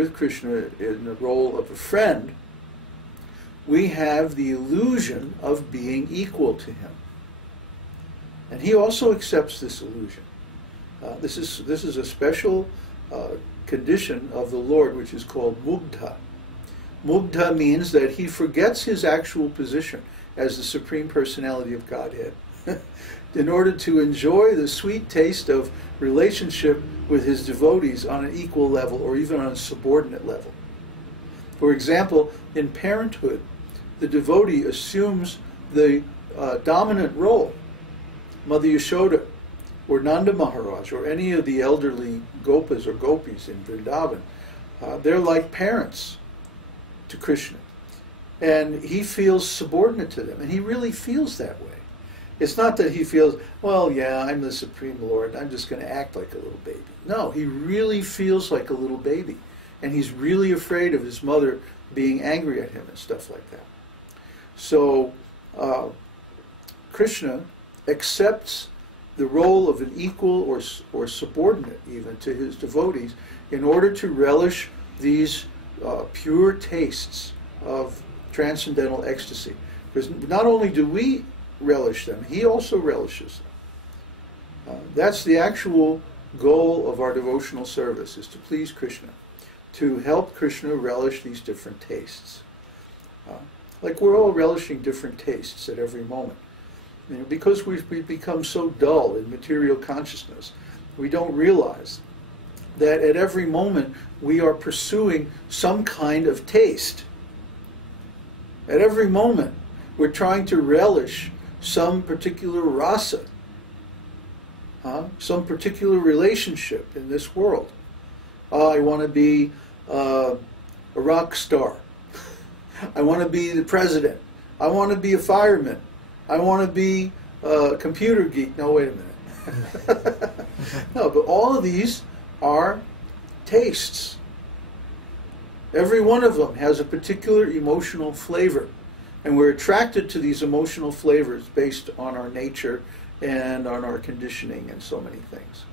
with Krishna in the role of a friend, we have the illusion of being equal to him. And he also accepts this illusion. This is a special condition of the Lord, which is called mugdha. Mugdha means that he forgets his actual position as the Supreme Personality of Godhead in order to enjoy the sweet taste of relationship with his devotees on an equal level or even on a subordinate level. For example, in parenthood, the devotee assumes the dominant role. Mother Yashoda or Nanda Maharaj or any of the elderly gopas or gopis in Vrindavan, they're like parents to Krishna. And he feels subordinate to them, and he really feels that way. It's not that he feels, well, yeah, I'm the Supreme Lord, I'm just going to act like a little baby. No, he really feels like a little baby. And he's really afraid of his mother being angry at him and stuff like that. So, Krishna accepts the role of an equal or subordinate even to his devotees in order to relish these pure tastes of transcendental ecstasy. Because not only do we relish them, he also relishes them. That's the actual goal of our devotional service, is to please Krishna, to help Krishna relish these different tastes. Like we're all relishing different tastes at every moment. You know, because we've become so dull in material consciousness, we don't realize that at every moment we are pursuing some kind of taste. At every moment we're trying to relish some particular rasa, some particular relationship in this world. I want to be a rock star. I want to be the president. I want to be a fireman. I want to be a computer geek. No, wait a minute. No, but all of these are tastes. Every one of them has a particular emotional flavor. And we're attracted to these emotional flavors based on our nature and on our conditioning and so many things.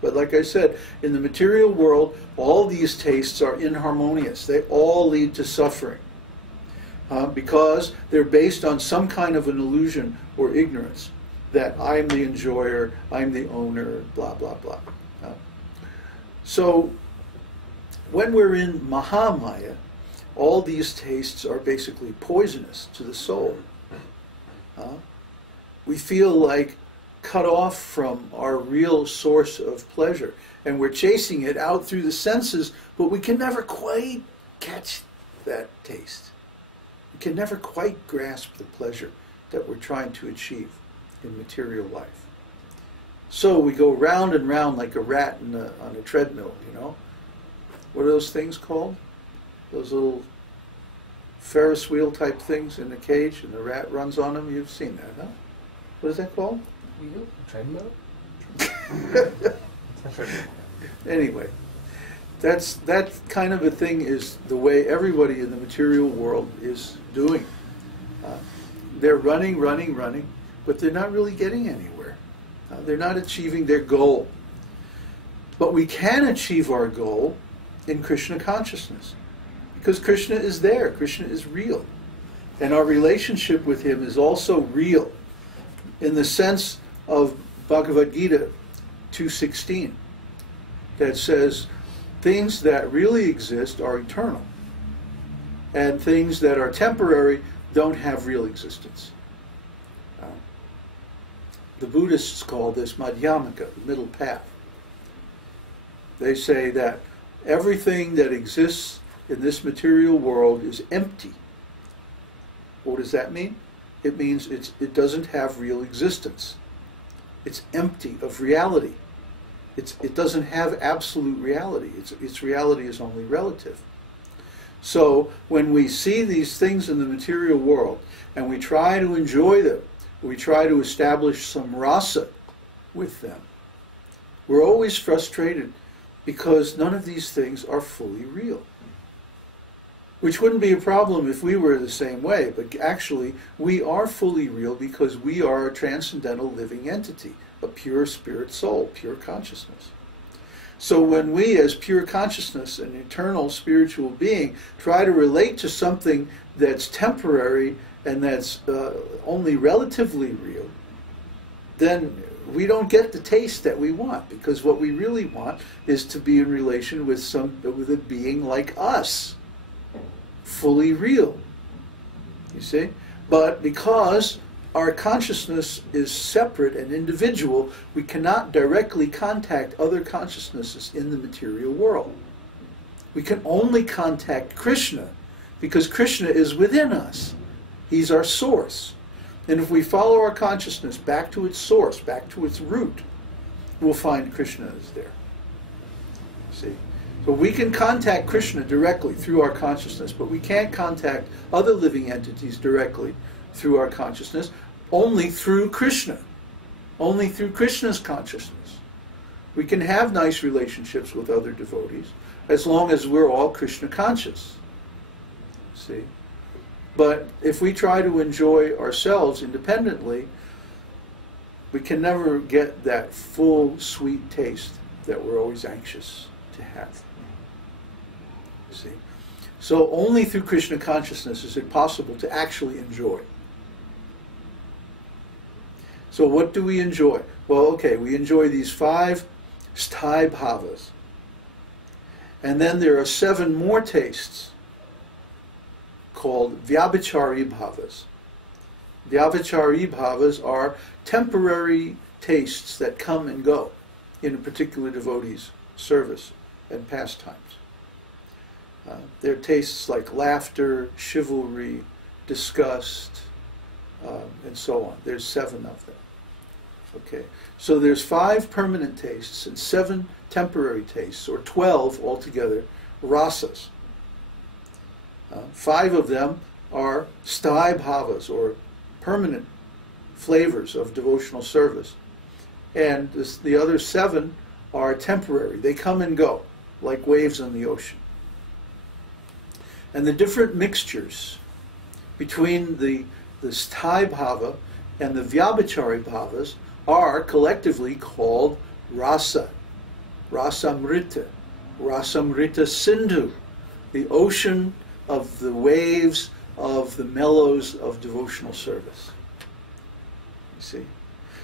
But like I said, in the material world, all these tastes are inharmonious. They all lead to suffering. Because they're based on some kind of an illusion or ignorance that I'm the enjoyer, I'm the owner, blah, blah, blah. So when we're in Mahamaya, all these tastes are basically poisonous to the soul. We feel like cut off from our real source of pleasure, and we're chasing it out through the senses, but we can never quite catch that taste. We can never quite grasp the pleasure that we're trying to achieve in material life. So we go round and round like a rat on a treadmill, you know. What are those things called? Those little Ferris wheel type things in the cage, and the rat runs on them. You've seen that, huh? What is that called? Wheel? Treadmill? Anyway, that kind of a thing is the way everybody in the material world is doing. They're running, but they're not really getting anywhere. They're not achieving their goal. But we can achieve our goal in Krishna consciousness. Because Krishna is there, Krishna is real. And our relationship with him is also real in the sense of Bhagavad Gita 2:16 that says things that really exist are eternal and things that are temporary don't have real existence. The Buddhists call this madhyamaka, the middle path. They say that everything that exists in this material world is empty. What does that mean? It means it doesn't have real existence. It's empty of reality. It doesn't have absolute reality. Its reality is only relative. So when we see these things in the material world and we try to enjoy them, we try to establish some rasa with them, we're always frustrated because none of these things are fully real. Which wouldn't be a problem if we were the same way, but actually we are fully real because we are a transcendental living entity, a pure spirit soul, pure consciousness. So when we, as pure consciousness, an eternal spiritual being, try to relate to something that's temporary and that's only relatively real, then we don't get the taste that we want, because what we really want is to be in relation with a being like us, fully real. You see? But because our consciousness is separate and individual, we cannot directly contact other consciousnesses in the material world. We can only contact Krishna, because Krishna is within us. He's our source. And if we follow our consciousness back to its source, back to its root, we'll find Krishna is there. See? So we can contact Krishna directly through our consciousness, but we can't contact other living entities directly through our consciousness, only through Krishna, only through Krishna's consciousness. We can have nice relationships with other devotees as long as we're all Krishna conscious. See? But if we try to enjoy ourselves independently, we can never get that full, sweet taste that we're always anxious to have. See? So only through Krishna consciousness is it possible to actually enjoy. So what do we enjoy? Well, okay, we enjoy these 5 sthāyi-bhāvas. And then there are 7 more tastes called vyabhicārī-bhāvas. Vyabhicārī-bhāvas are temporary tastes that come and go in a particular devotee's service and pastimes. They're tastes like laughter, chivalry, disgust, and so on. There's 7 of them. Okay, so there's 5 permanent tastes and 7 temporary tastes, or 12 altogether, rasas. 5 of them are sthāyi-bhāvas, or permanent flavors of devotional service. And the other 7 are temporary. They come and go, like waves on the ocean. And the different mixtures between the sthāyi-bhāva and the vyabhicārī-bhāvas are collectively called rasa, rasamrita, rasamrita sindhu, the ocean of the waves of the mellows of devotional service. You see?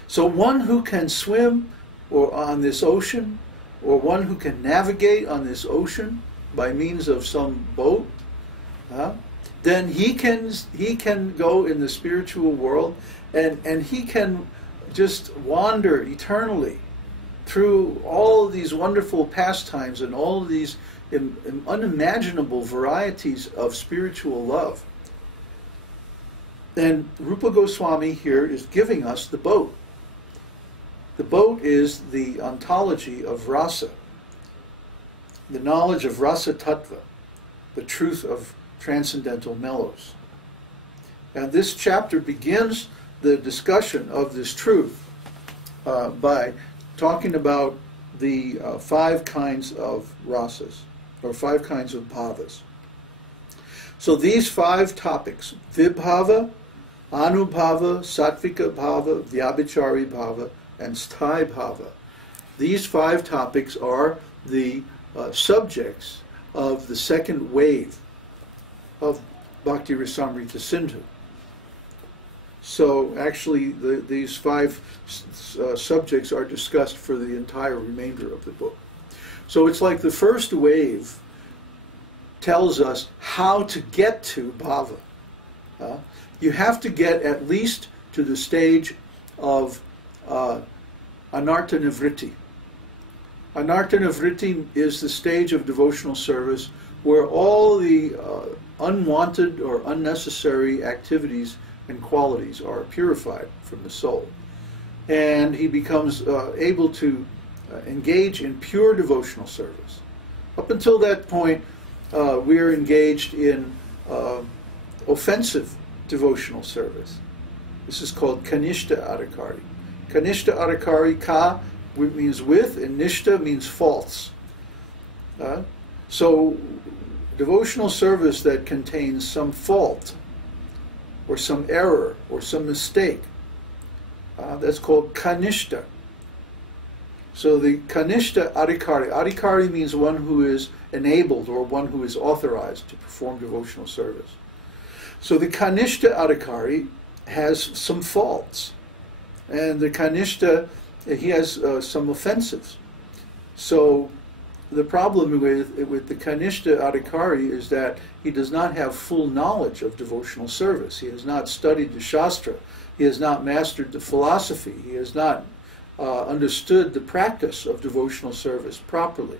So one who can swim or on this ocean, or one who can navigate on this ocean by means of some boat, then he can go in the spiritual world, and he can just wander eternally through all of these wonderful pastimes and all of these unimaginable varieties of spiritual love. And Rūpa Gosvāmī here is giving us the boat. The boat is the ontology of rasa, the knowledge of rasa tattva, the truth of transcendental mellows. And this chapter begins the discussion of this truth by talking about the 5 kinds of rasas, or 5 kinds of bhavas. So these 5 topics, vibhāva, anubhāva, sāttvika-bhāva, vyabhicārī-bhāva, and sthāyi-bhāva. These 5 topics are the subjects of the second wave of Bhakti-rasāmr ta-sindhu. So actually these 5 subjects are discussed for the entire remainder of the book. So it's like the first wave tells us how to get to bhava. You have to get at least to the stage of anartha-nivritti. Anartha-nivritti is the stage of devotional service where all the unwanted or unnecessary activities and qualities are purified from the soul. And he becomes able to engage in pure devotional service. Up until that point, we're engaged in offensive devotional service. This is called kanishta adhikari. Kanishta adhikari, ka means with, and nishta means false. So devotional service that contains some fault, or some error, or some mistake, that's called kanishta. So the Kanishta Adhikari, Adhikari means one who is enabled or one who is authorized to perform devotional service. So the Kanishta Adhikari has some faults. And the Kanishta, he has some offenses. So the problem with the Kanishta Adhikari is that he does not have full knowledge of devotional service. He has not studied the Shastra. He has not mastered the philosophy. He has not understood the practice of devotional service properly.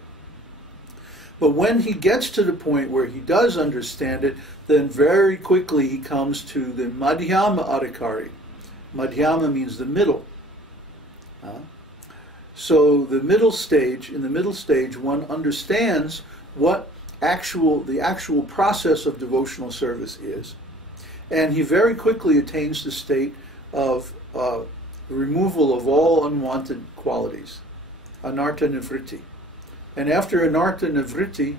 But when he gets to the point where he does understand it, then very quickly he comes to the Madhyama Adhikari. Madhyama means the middle. So the middle stage, in the middle stage, one understands what the actual process of devotional service is, and he very quickly attains the state of removal of all unwanted qualities, anartha nivritti. And after anartha nivritti,